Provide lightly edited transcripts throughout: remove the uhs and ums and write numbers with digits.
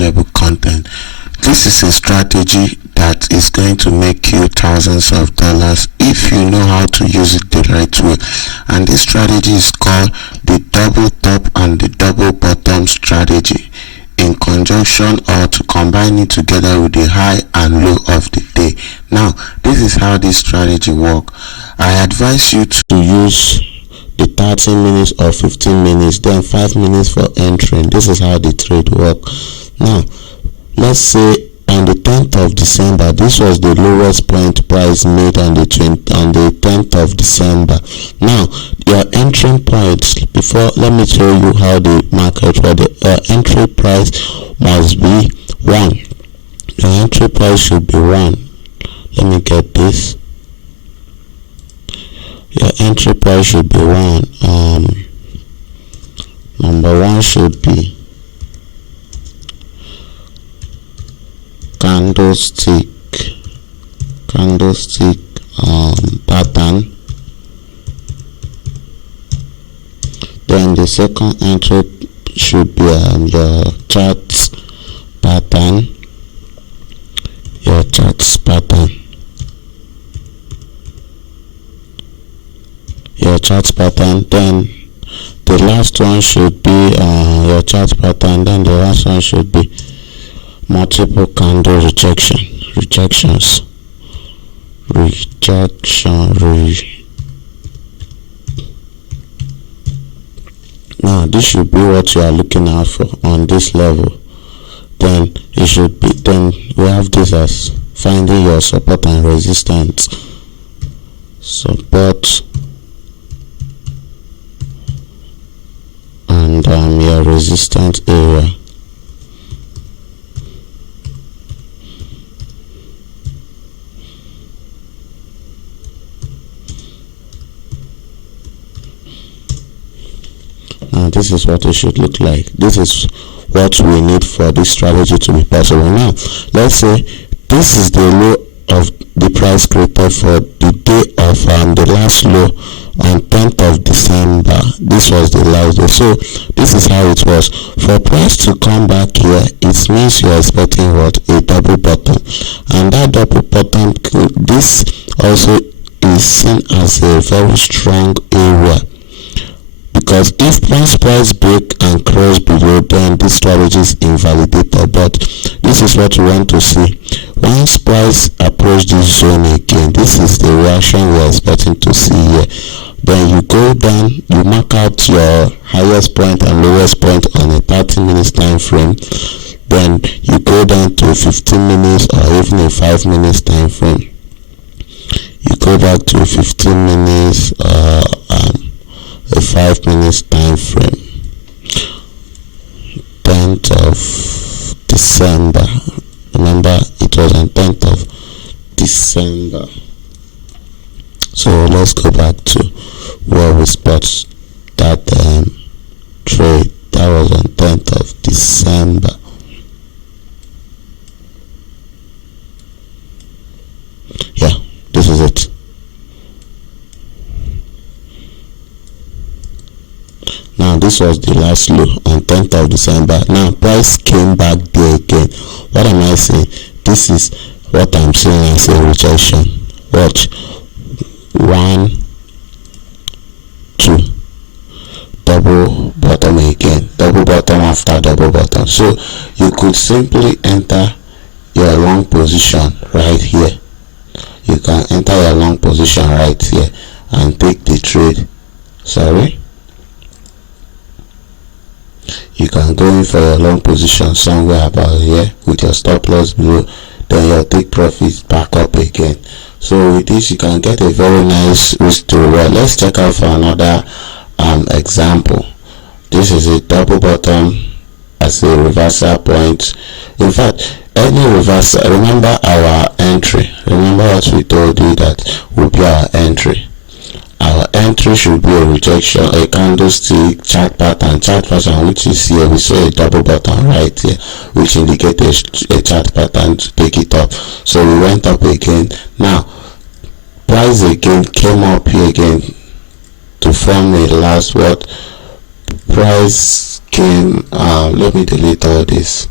valuable content. This is a strategy that is going to make you thousands of dollars if you know how to use it the right way. And this strategy is called the double top and the double bottom strategy, in conjunction or to combine it together with the high and low of the day. Now, this is how this strategy works. I advise you to use the 30 minutes or 15 minutes, then 5 minutes for entering. This is how the trade works. Now, let's say on the 10th of December, this was the lowest point price made on the 10th of December. Now, your entry point, before, let me show you how the market works. The entry price must be 1. Your entry price should be 1. Let me get this. Your entry price should be 1. Number 1 should be candlestick pattern. Then the second entry should be your charts pattern. Then the last one should be your chart pattern. Then the last one should be multiple candle rejections. Now this should be what you are looking out for on this level. Then it should be, then we have this as finding your support and resistance. Support and your resistance area. Now this is what it should look like. This is what we need for this strategy to be possible. Now let's say this is the low of the price created for the day of the last low on 10th of December. This was the last day. So this is how it was. For price to come back here, it means you're expecting what? A double bottom. And that double bottom, this also is seen as a very strong area. Because if price break and cross below, then this strategy is invalidated. But this is what we want to see. Once price approach this zone again, this is the reaction we are expecting to see here. Then you go down, you mark out your highest point and lowest point on a 30 minutes time frame. Then you go down to 15 minutes or even a 5 minutes time frame. You go back to 15 minutes or a 5 minutes time frame. 10th of December. Remember, it was on 10th of December. So let's go back to where we spot that trade. That was on 10th of December. Yeah, this is it. Now this was the last low on 10th of December. Now price came back there again. What am I saying? This is what I'm saying as a rejection. Watch. 1, 2, double bottom again, double bottom after double bottom. So you could simply enter your long position right here. You can enter your long position right here and take the trade. You can go in for your long position somewhere about here with your stop loss below, then your take profits back up again. So with this you can get a very nice risk to reward. Let's check out for another example. This is a double bottom as a reversal point. In fact, any reversal, remember our entry. Remember what we told you that will be our entry. Our entry should be a rejection, a candlestick, chart pattern, which is here. We saw a double bottom right here, which indicates a chart pattern to take it up. So we went up again. Now, price again came up here again to form a last word. Price came, let me delete all this.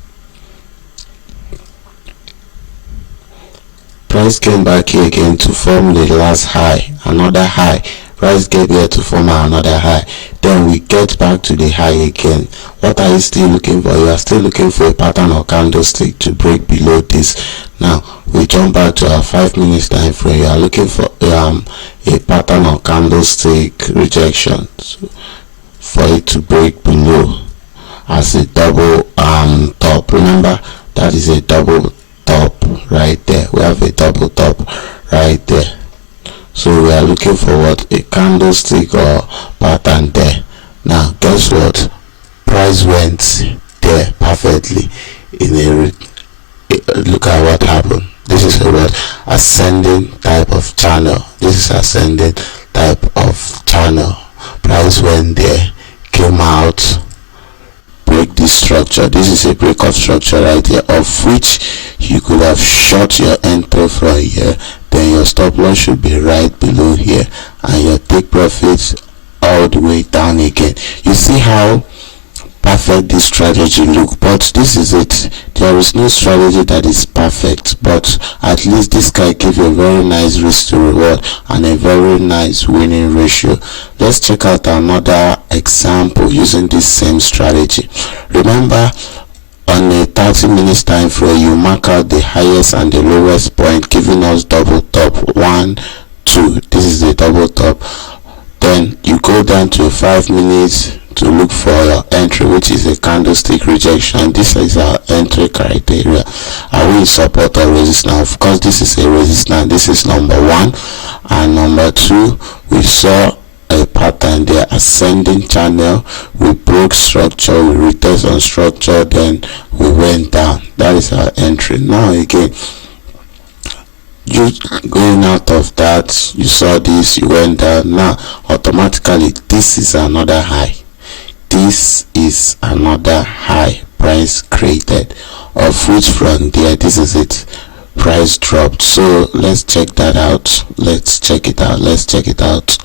price came back here again to form the last high, another high. Price get here to form another high, then we get back to the high again. What are you still looking for? You are still looking for a pattern or candlestick to break below this. Now we jump back to our 5 minutes time frame. You are looking for a pattern or candlestick rejection for it to break below as a double top. Remember, that is a double top right there. We have a double top right there. So we are looking for what? A candlestick or pattern there. Now guess what? Price went there perfectly in a look at what happened. This is a what? Ascending type of channel. This is ascending type of channel. Price went there, came out, break this structure. This is a break of structure right here, of which you could have short your entry from here, then your stop loss should be right below here, and your take profits all the way down again. You see how perfect this strategy look? But this is it. There is no strategy that is perfect, but at least this guy give you a very nice risk to reward and a very nice winning ratio. Let's check out another example using this same strategy. Remember, on a 30 minutes time frame, you mark out the highest and the lowest point, giving us double top 1 2. This is the double top. Then you go down to 5 minutes to look for your entry, which is a candlestick rejection. This is our entry criteria. Are we in support or resistance? Of course, this is a resistance. This is number 1. And number 2, we saw a pattern there, ascending channel. We broke structure, we retest on structure, then we went down. That is our entry. Now again, you going out of that, you saw this, you went down. Now automatically this is another high. This is another high price created, of which from there, this is it, price dropped. So let's check that out. Let's check it out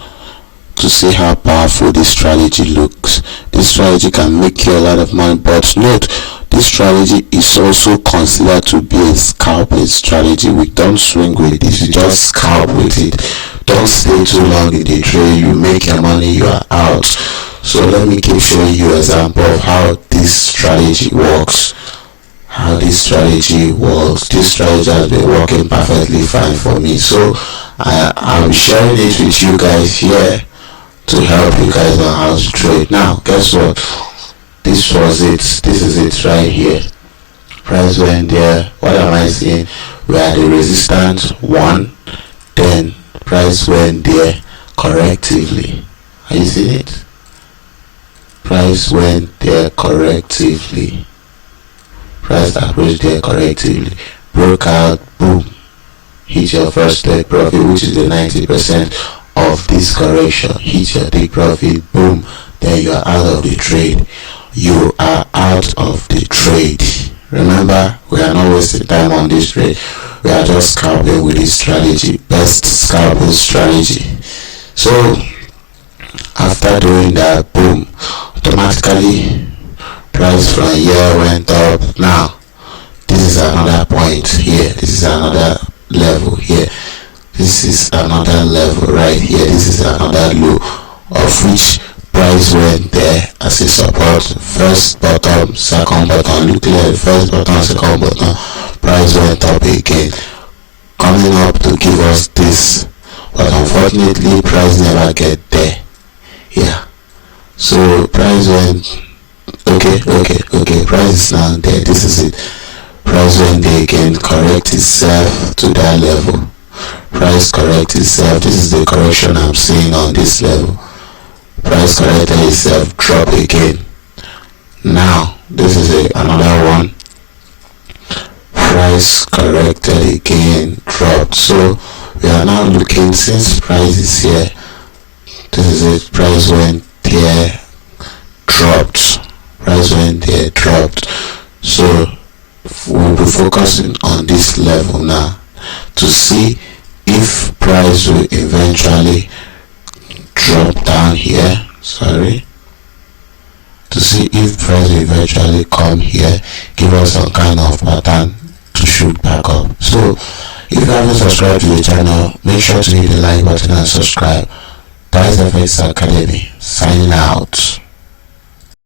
to see how powerful this strategy looks. This strategy can make you a lot of money, but note, this strategy is also considered to be a scalping strategy. We don't swing with this, you just scalp with it. Don't stay too long in the trade. You make your money, you are out. So let me keep showing you an example of how this strategy works. This strategy has been working perfectly fine for me. So I'm sharing it with you guys here to help you guys on how to trade. Now guess what? This was it. This is it right here. Price went there. What am I saying? We had a resistance 1, then price went there correctively. Are you seeing it? Price went there correctively. Price approached there correctively. Broke out, boom. Hit your first take profit, which is the 90% of this correction. Hit your take profit, boom. Then you are out of the trade. You are out of the trade. Remember, we are not wasting time on this trade. We are just scalping with this strategy. Best scalping strategy. So after doing that, boom, automatically price from here went up. Now this is another point here, this is another level here, this is another level right here, this is another low, of which price went there as a support. First bottom, second bottom. Look at the first bottom, second bottom. Price went up again, coming up to give us this, but unfortunately price never get there. Yeah, so price went okay, price is now there. This is it. Price went there again, correct itself to that level. Price correct itself. This is the correction I'm seeing on this level. Price corrected itself, drop again. Now this is another one. Price corrected again, dropped. So we are now looking, since price is here, this is it. Price went there, dropped. Price went there, dropped. So we'll be focusing on this level now to see if price will eventually drop down here. To see if price will eventually come here, give us some kind of pattern to shoot back up. So If you haven't subscribed to the channel, make sure to hit the like button and subscribe. That is FX Academy, signing out.